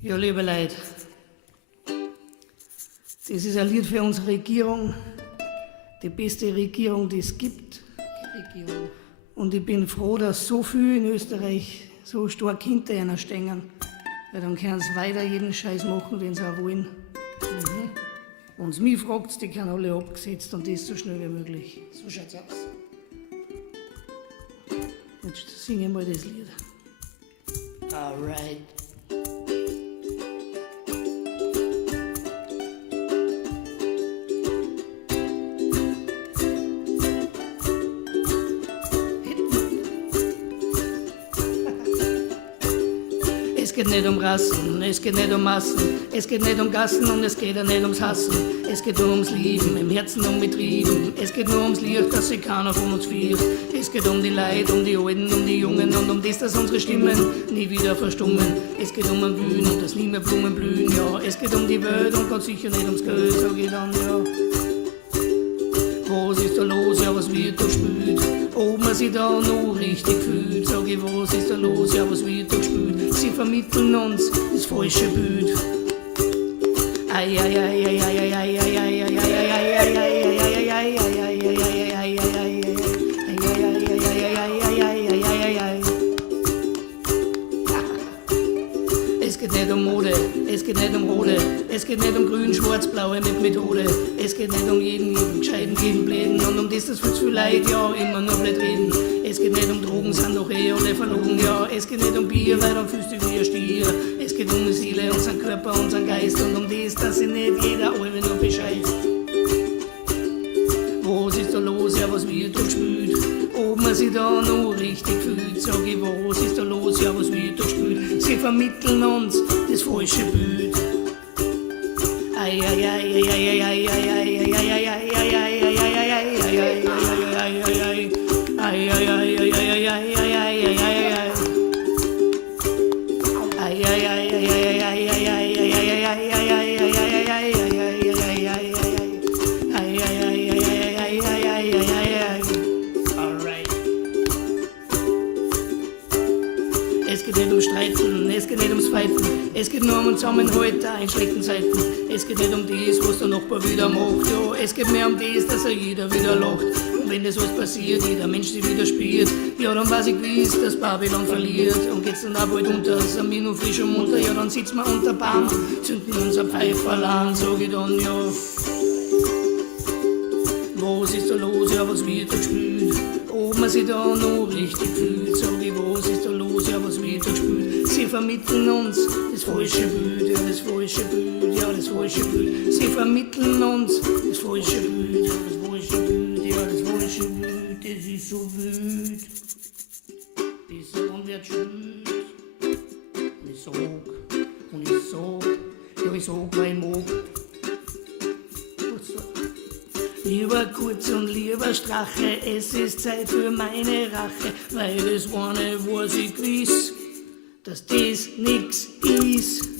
Ja, liebe Leute, das ist ein Lied für unsere Regierung, die beste Regierung, die es gibt. Und ich bin froh, dass so viel in Österreich so stark hinter einer stehen, weil dann können sie weiter jeden Scheiß machen, den sie auch wollen. Wenn es mich fragt, die können alle abgesetzt und das so schnell wie möglich. So schaut's aus. Jetzt singe ich mal das Lied. Alright. Es geht nicht um Rassen, es geht nicht um Massen, es geht nicht um Gassen und es geht auch nicht ums Hassen. Es geht nur ums Lieben, im Herzen um Betrieben. Es geht nur ums Licht, dass sich keiner von uns fürcht. Es geht um die Leute, um die Alten, um die Jungen und um das, dass unsere Stimmen nie wieder verstummen. Es geht um ein Blühen und dass nie mehr Blumen blühen, ja. Es geht um die Welt und ganz sicher nicht ums Geld, sag ich dann, ja. Was ist da los, ja, was wird da gespielt? Ob man sich da noch richtig fühlt, sag ich, was ist da los, ja, was wird da gespielt? Sie vermitteln uns das falsche Bild. Ei, ei, ei, ei, ei, ei, ei, ei, ei, ei, ei, ei, es geht nicht um Mode, es geht nicht um Rode, es geht nicht um grün, schwarz, blaue mit Methode. Es geht nicht um jeden Gescheiten, jeden Bläden und um das viel zu viel Leid, ja, immer nur blöd reden. Es geht nicht um Drogen, sind doch alle verlogen, ja. Es geht nicht um Bier, weil dann fühlst du dich wie ein Stier. Es geht um die Seele, unseren Körper, unseren Geist und um das, dass sich nicht jeder alle nur bescheißt. Was ist da los, ja, was wird da gespielt? Ob man sich da noch richtig fühlt, sag ich, was ist da los, ja, was wird da gespielt? Sie vermitteln uns das falsche Bild. Ei, ei, ei, ei, ei, ei, ei, ei, ei, ei, ei, ei, ei, ei, ei, es geht nicht um Streiten, es geht nicht ums Fighten, es geht nur um Zusammenhalt auch in schlechten Zeiten. Es geht nicht um das, was der Nachbar wieder macht, ja, es geht mehr um das, dass jeder wieder lacht. Und wenn das alles passiert, jeder Mensch sich wieder spielt, ja, dann weiß ich gewiss, dass Babylon verliert. Und geht's dann auch bald unter, sind wir noch frisch und munter, ja, dann sitzen wir unter Baum, zünden unser Pfeiferl an, sag ich dann, ja. Was ist da los, ja, was wird da gespielt? Ob man sich da noch richtig fühlt, sag ich, was ist da los, ja, was wird da gespielt? Sie vermitteln uns das falsche Bild, ja, das falsche Bild, ja, das falsche Bild. Sie vermitteln uns das falsche Bild, ja, das falsche Bild, ja, das falsche Bild, das ist so wild. Das Sound wird schwül. Und ich sag, ja, ich sag, weil ich mag. Lieber Kurz und lieber Strache, es ist Zeit für meine Rache, weil das eine weiß ich gewiss, dass das nix ist.